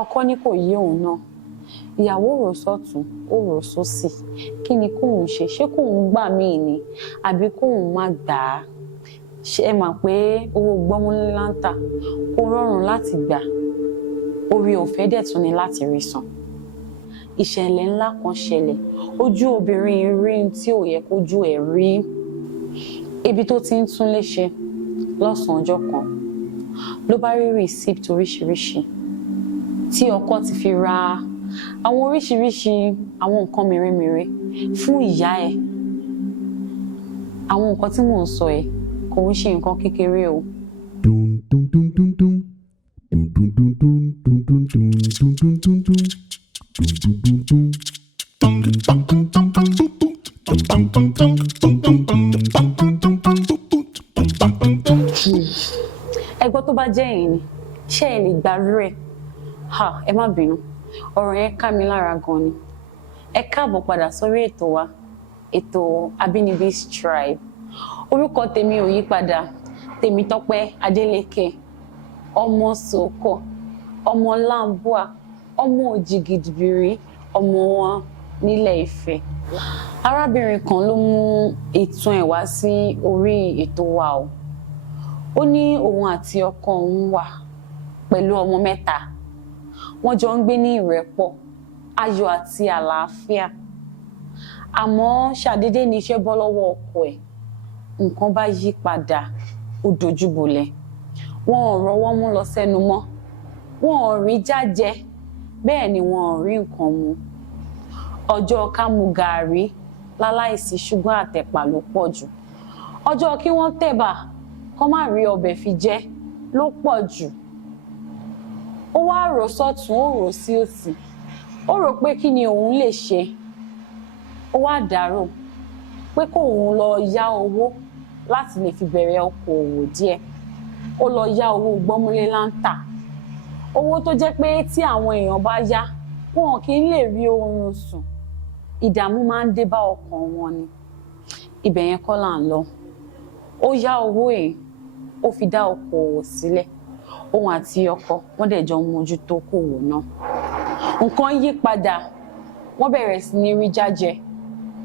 ọkọ ní kò yé òun náà ìyàwó rò sọ́tún ó rò sósì kí ni kóun ṣe ṣé kóun gbà míì ni àbí kóun má gbà á ṣe é mà pé owó gbọ́múlé láńtà kò rọrùn láti gbà orí ọ̀fẹ́ dẹ̀ tún ni láti rí san ìṣẹ̀lẹ̀ ńlá kan ṣẹlẹ̀ ojú obìnrin rí tí ò yẹ kójú ẹ̀ rí ibi tó ti ń tún léṣe lọ́sàn-án ọjọ́ kan ló bá rí receipt oríṣiríṣi tí ọkọ ti fi ra àwọn oríṣiríṣi àwọn nǹkan mèremère fún ìyá ẹ̀ àwọn nǹkan tí mò ń sọ ẹ̀ kò ń ṣe nǹkan kékeré o. ẹgbọ́n tó bá jẹ́ ẹ̀yin ni ṣé ẹ lè gbàrú ẹ̀ ẹ má bínú ọ̀rọ̀ yẹn ká mi lára gan ni ẹ káàbọ̀ padà sórí ètò wa ètò Abinibi Tribe orúkọ tèmi ò yí padà Tèmítọ́pẹ́ Adélékè ọmọ sòkò ọmọ lambua ọmọ òjìgìdìbìrì ọmọ wọn nílẹ̀ Ifẹ̀ arábìnrin kan ló mú ìtàn ẹ̀ wá sí orí ètò wa o ó ní òun àti ọkọ òun wà pẹ̀lú ọmọ mẹ́ta wọ́n jọ ń gbé ní ìrẹ́pọ̀ ayọ̀ àti àlàáfíà àmọ́ ṣàdédé ní iṣẹ́ bọ́ lọ́wọ́ ọkọ ẹ̀ nǹkan bá yí padà ó dojúbolẹ̀ wọn ò rọ́wọ́ mú lọ sẹ́nu mọ́ wọn ò rí jájẹ bẹ́ẹ̀ ni wọn ò rí nǹkan mu ọjọ́ ká mu gàárì láláìsí ṣúgà àtẹ̀pà ló pọ̀ jù ọjọ́ kí wọ́n tẹ̀bà kó má rí ọbẹ̀ fi jẹ ló pọ̀ jù ó wá rò sọ́tún ó rò sí òsì ó rò pé kí ni òun lè ṣe ó wá dárò pé kóun lọ yá owó láti lè fi bẹ̀rẹ̀ okòòwò díẹ̀ ó lọ yá owó gbọ́múlé láńtà owó tó jẹ́ pé tí àwọn èèyàn bá yá wọn kì í lè rí oorun sùn ìdààmú máa ń dé bá ọkàn wọn ni ibẹ̀ yẹn kọ́ là ń lọ ó yá owó ẹ̀ ó fi dá okòòwò sílẹ̀ òun àti ọkọ wọn dẹ̀ jọ ń mójútó okòòwò náà nǹkan yí padà wọ́n bẹ̀rẹ̀ sí ní rí jájẹ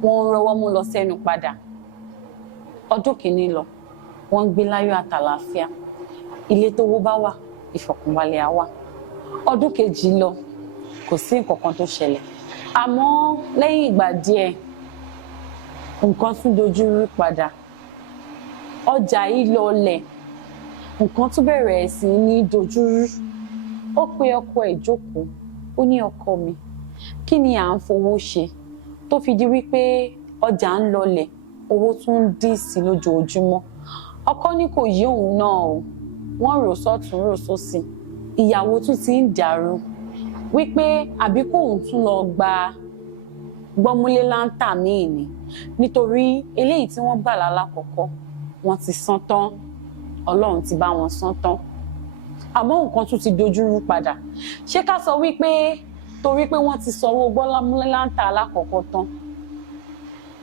wọ́n ń rọwọ́ mú lọ sẹ́nu padà ọdún kìíní lọ wọ́n ń gbé láyọ̀ àtàlàáfíà ilé tówó bá wà ìfọ̀kànbalẹ̀ á wà ọdún kejì lọ kò sí nǹkan kan tó ṣẹlẹ̀ àmọ́ lẹ́yìn ìgbà díẹ̀ nǹkan tún dojú rú padà ọjà yìí lọlẹ̀ nǹkan tún bẹ̀rẹ̀ sí ní dojú rú ó pe ọkọ ẹ̀ jókòó ó ní ọkọ mi kí ni à ń fowó ṣe tó fi di wípé ọjà ń lọlẹ̀ owó tún ń dín sí lójoojúmọ́ ọkọ ní kò yí òun náà o wọ́n rò sọ́tún rò sósì ìyàwó tún ti ń dàrú wípé àbí kóun tún lọ gba gbọ́múlé láńtà míì ni nítorí eléyìí tí wọ́n gbà lálákọ̀ọ́kọ́ wọ́n ti san tán Ọlọ́run ti bá wọn san tán àmọ́ nǹkan tún ti dojúrú padà ṣé ká sọ wípé torí pé wọ́n ti sanwó gbọ́múlé láńtà alákọ̀ọ́kọ́ tán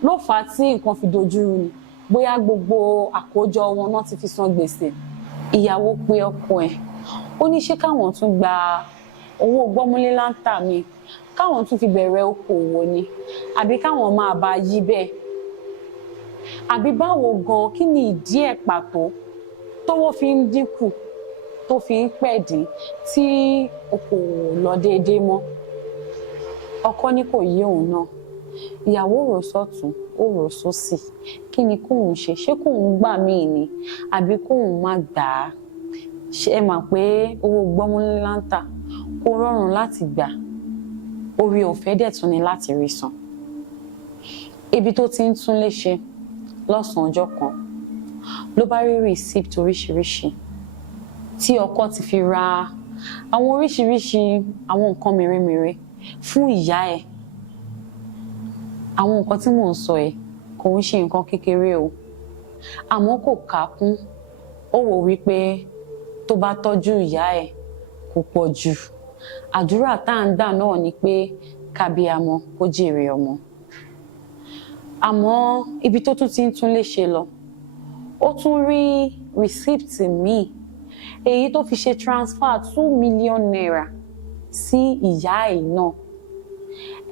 ló fà á tí nǹkan fi dojúrú ni bóyá gbogbo àkójọ wọn náà ti fi san gbèsè ìyàwó pe ọkọ ẹ̀ ó ní ṣé káwọn tún gba owó gbọ́múlé láńtà mi káwọn tún fi bẹ̀rẹ̀ okòwò ni àbí káwọn máa bá yí bẹ́ẹ̀ àbí báwo gan kí ni ìdí ẹ̀ pàtó tówó fi ń dínkù tó fi ń pẹ̀dín tí okòwò lọ déédéé mọ́ ọkọ ní kò yé òun náà ìyàwó rò sọ́tún ó rò sósì kí ni kóun ṣe ṣé kóun gbà míì ni àbí kóun má gbà á ṣe é mà pé owó gbọ́múlé láńtà kò rọrùn láti gbà orí ọ̀fẹ́ dẹ̀ tún ni láti rí san ibi tó ti ń tún léṣe lọ́sàn-án ọjọ́ kan ló bá rí receipt oríṣiríṣi tí ọkọ ti fi ra àwọn oríṣiríṣi àwọn nǹkan mèremère fún ìyá ẹ̀ àwọn nǹkan tí mò ń sọ ẹ̀ kò ń ṣe nǹkan kékeré o àmọ́ kò kà kún ó wò wípé tó bá tọ́jú ìyá ẹ̀ kò pọ̀ jù àdúrà tá à ń gbà náà ni pé kábíyamọ kó jèrè ọmọ àmọ́ ibi tó tún ti ń tún léṣe lọ ó tún rí receipt míì èyí tó fi ṣe transfer 2 million naira sí ìyá ẹ̀ náà.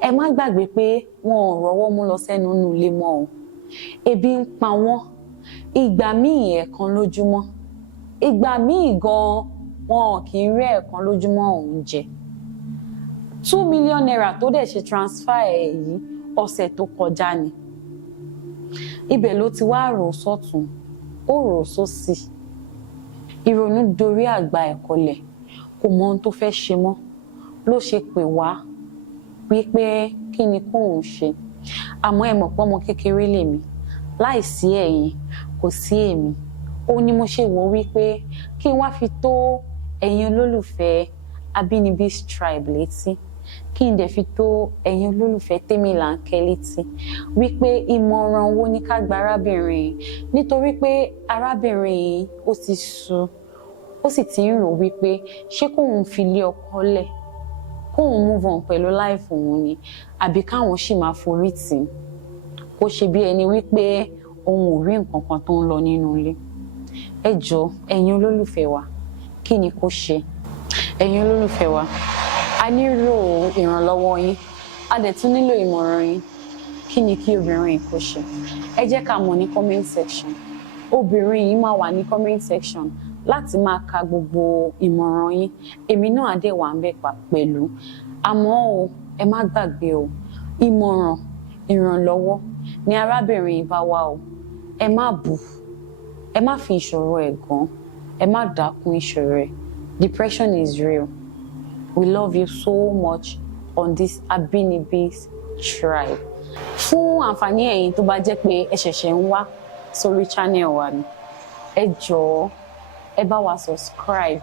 Ẹ má gbàgbé pé wọn ò rọ́wọ́ mú lọ sẹ́nu nù ilé mọ́ o. Ebi ń pa wọ́n, ìgbà míì ẹ̀ẹ̀kan lójúmọ́, ìgbà míì gan-an wọn kì í rí ẹ̀ẹ̀kan lójúmọ́ oúnjẹ. 2 million naira tó dẹ̀ ṣe transfer ẹ̀ yìí ọ̀sẹ̀ tó kọjá ni. Ibẹ̀ ló ti wá rò sọ́tún, ó rò sósì. Ìrònú dorí àgbà ẹ̀ kọlẹ̀, kò mọ ohun tó fẹ́ ṣe mọ́, ló ṣe pè wá wípé kí ni kóun ṣe. Àmọ́ ẹ mọ̀ pé ọmọ kékeré lèmi, láìsí ẹ̀yin kò sí èmi. Ó ní mo ṣe wò wípé kí n wá fi tó ẹ̀yin olólùfẹ́ Abinibi Tribe létí, kí n dẹ̀ fi tó ẹ̀yin olólùfẹ́ Temmy Lanke létí wípé ìmọ̀ràn wo ni ká gba arábìnrin yìí, nítorí pé arábìnrin yìí ó ti sú, ó sì ti ń rò wípé ṣé kóun fi lé ọkọ lẹ̀, kóun move on pẹ̀lú life òun ni, àbí káwọn sì máa forí tì í kó ṣe bí ẹni wípé òun ò rí nǹkan kan tó ń lọ nínú ilé. Ẹ jọ̀ọ́ ẹ̀yin olólùfẹ́ wa, kí ni kó ṣe? Ẹ̀yin olólùfẹ́ wa, a nílò ìrànlọ́wọ́ yín, a dẹ̀ tún nílò ìmọ̀ràn yín. Kí ni kí obìnrin yìí kó ṣe? Ẹ jẹ́ ká mọ̀ ní comment section. Obìnrin yìí máa wà ní comment section láti máa ka gbogbo ìmọ̀ràn yín. Èmi náà á dẹ̀ wà ń bẹ̀ pẹ̀lú. Àmọ́ o, ẹ má gbàgbé o, ìmọ̀ràn, ìrànlọ́wọ́ ni arábìnrin yìí bá wá o. Ẹ má bù, ẹ má fi ìṣòro ẹ̀ gàn, ẹ má dákún ìṣòro ẹ̀. Depression is real. We love you so much on this Abinibi Tribe. Fún àǹfààní ẹ̀yin tó bá jẹ́ pé ẹ ṣẹ̀ṣẹ̀ ń wá sórí channel wa ni, ẹ jọ̀ọ́ ẹ bá wa subscribe.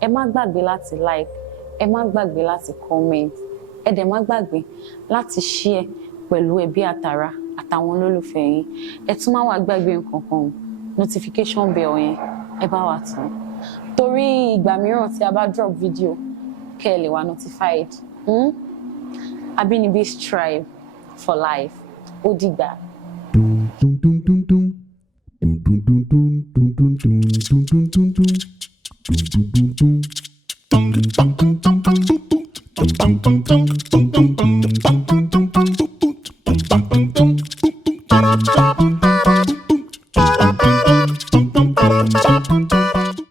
Ẹ má gbàgbé láti like, ẹ má gbàgbé láti comment, ẹ dẹ̀ má gbàgbé láti share pẹ̀lú ẹbí àtàrà àtàwọn olólùfẹ́ yín. Ẹ tún má wá gbàgbé nǹkan kan, notification bell yẹn ẹ bá wa tàn. Torí ìgbà mìíràn tí a bá drop video kẹ́ ẹ lè wá notified. Abinibi Tribe for life. Ó dìgbà. Bum bum bum bum bum bum bum bum bum bum bum bum bum.